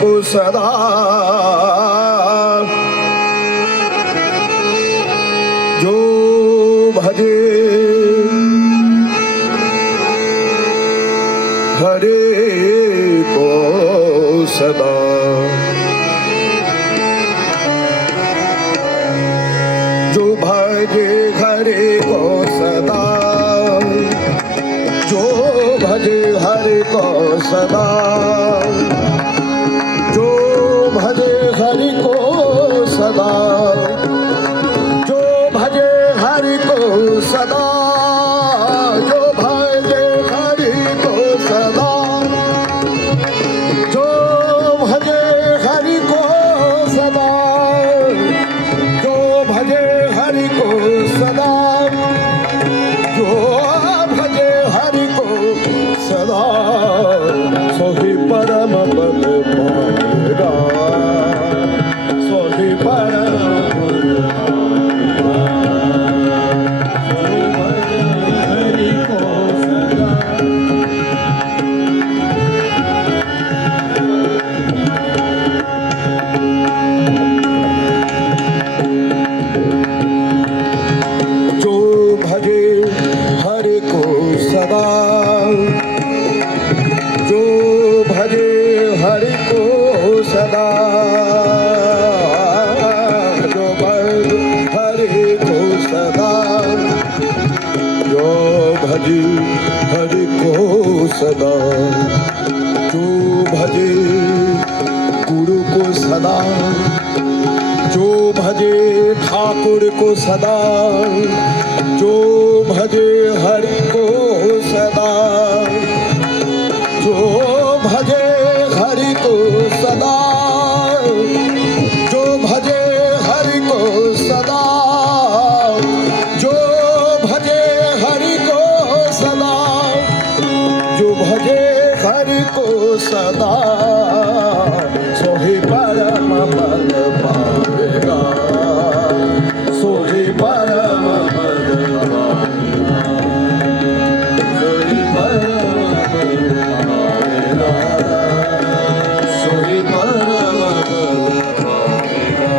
को सदा जो भजे हरे को सदा जो भजे हरे को सदा जो भजे हरे को सदा जो भजे हरि को सदा जो भजे हरि को सदा जो भजे हरि को सदा जो भजे हरि को सदा जो भजे हरि को सदा जो भजे हरि को सदा सोहि परम पद पाएगा सोहि परम पद हरि को सदा जो भजे हरि को सदा जो भजे हरि को सदा जो भजे हरि को सदा जो भजे हरि को सदा जो भजे गुरु को सदा जो भजे ठाकुर को सदा जो भजे हरि को सदा जो भजे हरि को सदा जो भजे हरि को सदा जो भजे हरि को सदा जो भजे हरि को सदा सोहि परम पद पाएगा सोहि परम पद पाएगा सोहि परम पद पाएगा सोहि परम पद पाएगा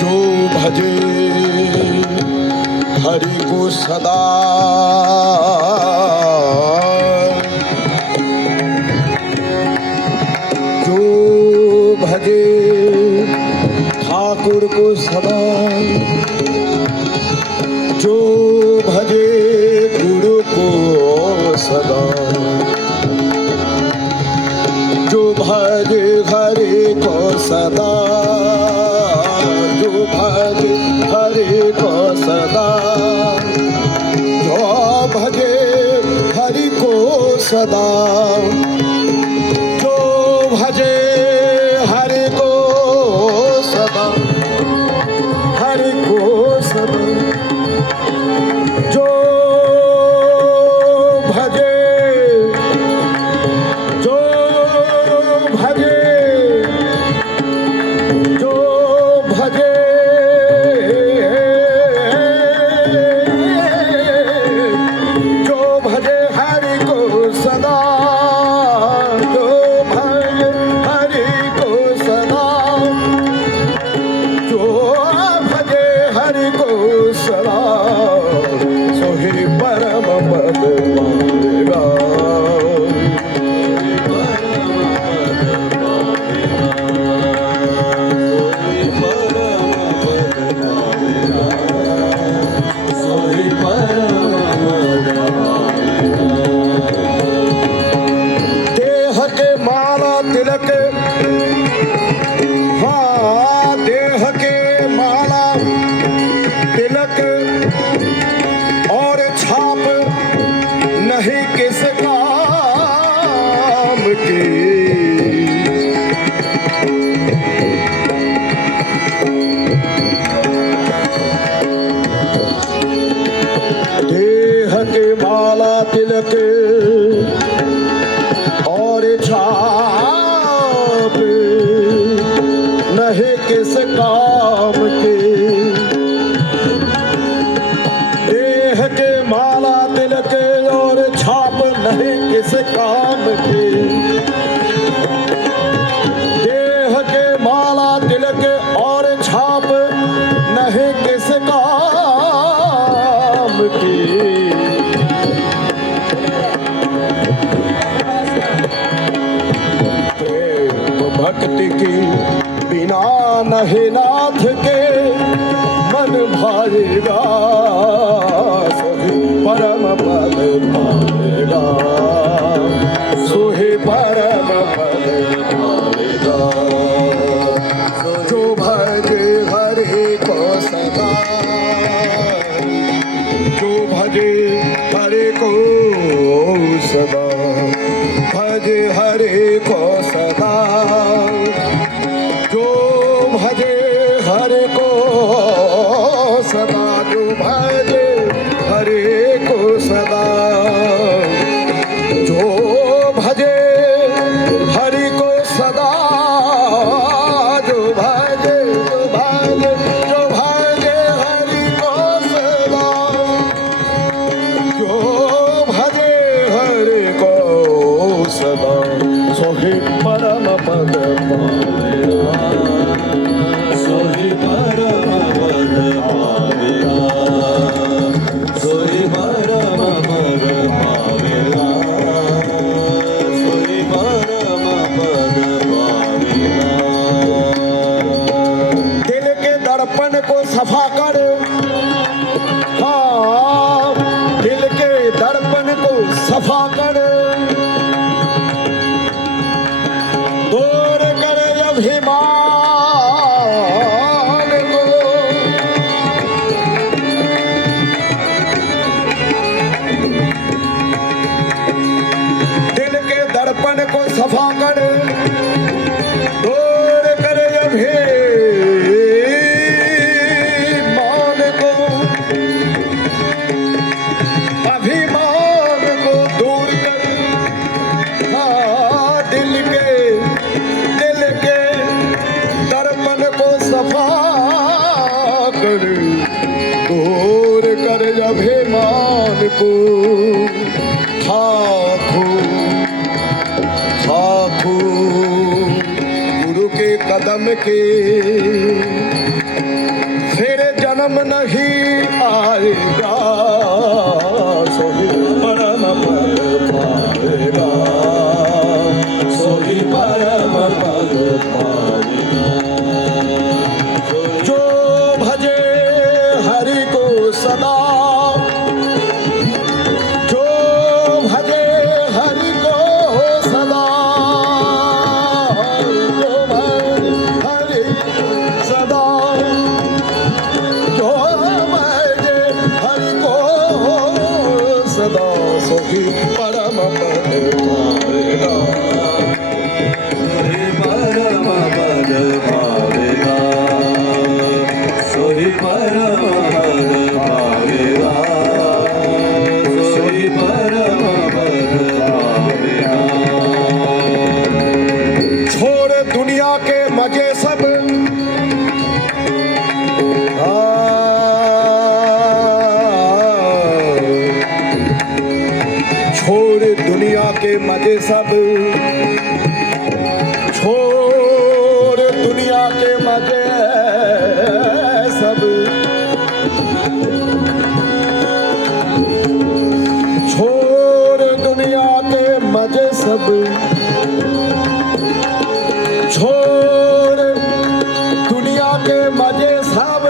जो भजे हरि को सदा जो भजे ठाकुर को सदा जो भजे गुरु को सदा जो भजे हरि को सदा जो भजे हरि को सदा जो भजे हरि को सदा जो भजे हरि को सदा हरि को सदा जो भजे जो भजे जो भजे जो भजे हरि को सदा जो भजे हरि को सदा जो भजे हरि को सदा सोहि परम पद पाएगा सोहि परम पद देह के माला तिलक हाँ देह के माला तिलक और छाप नहीं किस काम की देह के माला तिलक और छाप नहीं किस काम के देह के माला तिलक और छाप नहीं किस काम के काम की प्रेम भक्ति की बिना नहीं नाथ के मन भाएगा सोही परम पद पाएगा सोही परम पद पाएगा जो भजे हरि को सदा जो भजे हरि को सदा भजे हरि को सदा जो भजे हरि को सदा जो भजे हरि को सदा जो भजे हरि को सदा जो भजे हरि को सदा जो भजे हरि को सदा सोहि परम पद पावेगा सोहि परम पद पावेगा सोहि परम पद पावेगा सोहि परम पद पावेगा दिल के दर्पण को सफा कर हाँ दिल के दर्पण को सफा कर दूर कर अभिमान को दिल के दर्पण को सफा कर दूर कर अभिमान को दूर कर हाँ दिल के दर्पण को सफा कर दूर कर अभिमान को ठाकू गुरु के कदम के फिर जन्म नहीं आएगा सोही परम पद पाएगा सोहि परम पद पावेगा जो भजे हरि को सदा जो भजे हरि को सदा जो भजे हरि सदा जो भजे हरि को सदा सोही परम पद पावेगा सोहि परम पद पावेगा सोहि परम पद पावेगा छोड़ दुनिया के मजे सब छोड़ दुनिया के मजे सब छोड़ दुनिया के मजे सब छोड़ दुनिया के मजे सब छोड़ दुनिया के मजे सब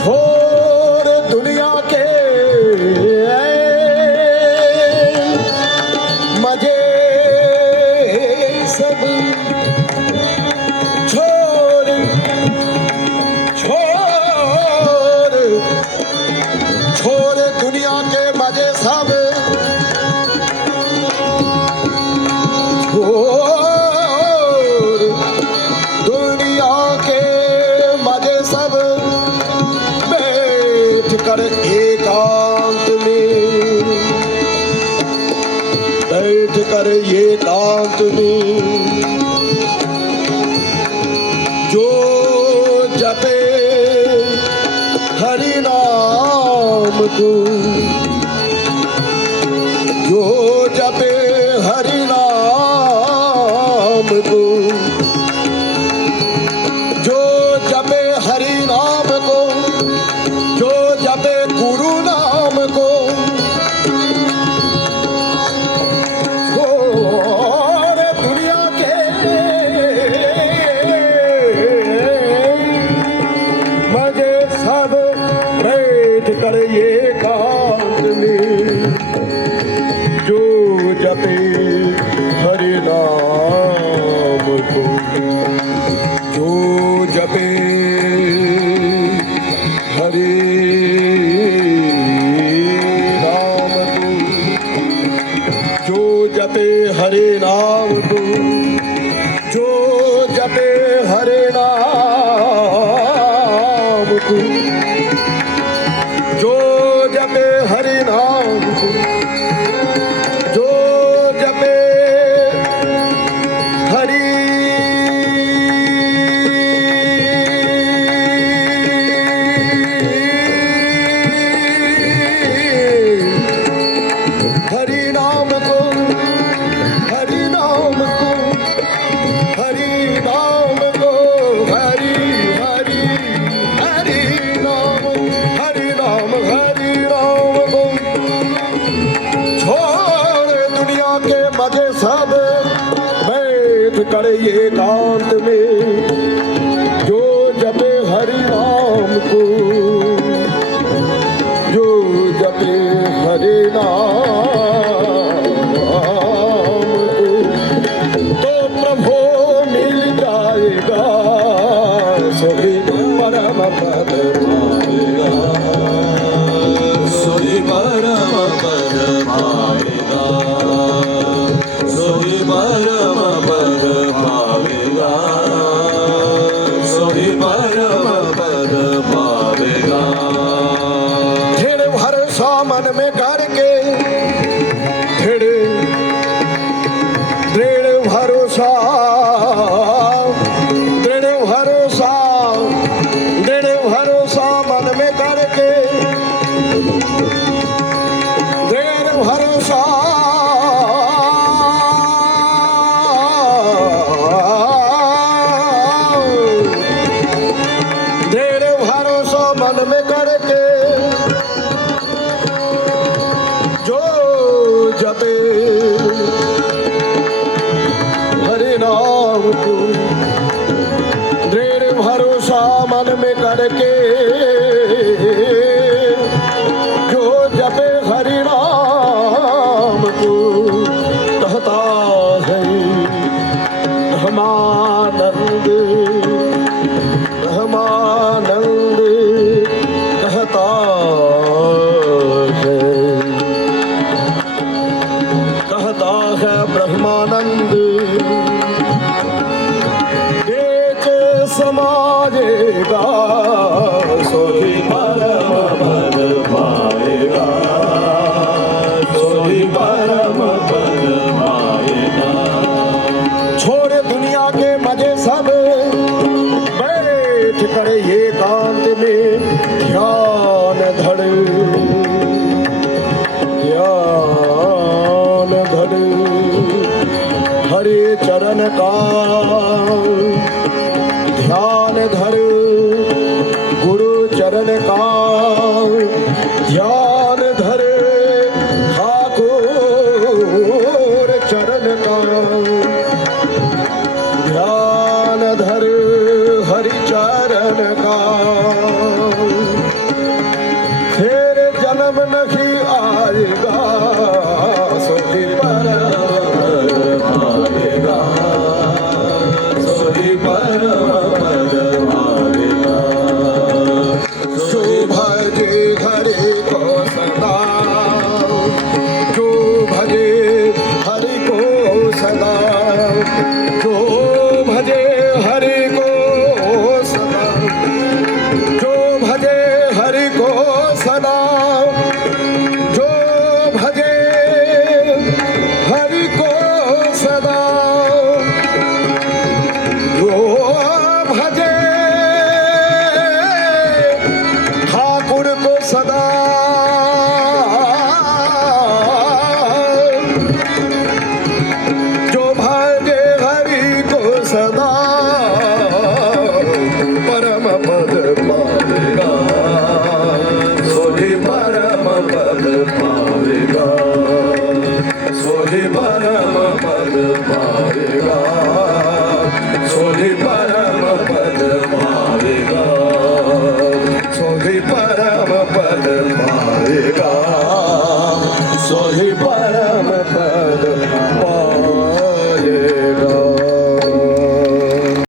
छोड़ दुनिया के मजे सब छोड़ छोड़ छोड़ दुनिया के मजे सब छोड़ दुनिया के मजे सब बैठ कर एकांत में बैठ कर एकांत में जो जपे हरि नाम को जो जपे हरि नाम को जो जपे हरे नाम को, जो जपे हरे नाम को, जो जपे हरे नाम को, जो जपे हरे नाम को, जो जपे हरि हरि नाम को, हरि नाम को, हरि नाम को, हरि हरि हरि नाम, हरि नाम, हरि नाम को। छोड़ दुनिया के मजे सब, बैठ कर ये एकांत में, जो जपे हरि नाम को, जो जपे हरि नाम को, तो प्रभु मिल जाएगा सभी परम पद पावेगा, सोई परम पद पावेगा, सोई परम पद पावेगा, सोई परम पद पावेगा। दृढ़ भरोसा मन में करके, दृढ़ भरोसा, दृढ़ भरोसा, दृढ़ भरोसा मन में करके, दृढ़ भरोसा, दृढ़ भरोसा मन में करके, जो जपे हरि नाम को, दृढ़ भरोसा मन में करके, जो जपे हरि नाम को, कहता है ब्रह्मानंद, ब्रह्मानंद कहता है, कहता है ब्रह्मानंद, एक समाजेगा सोई परम पद पावेगा, सोई परम पद पावेगा। छोड़ दुनिया के मजे सब, बैठ कर ये एकांत में ध्यान धर, ध्यान धर हरे चरण का, ध्यान धर गुरु चरण का, ध्यान धर ठाकुर चरण का, ध्यान धर हरि चरण का।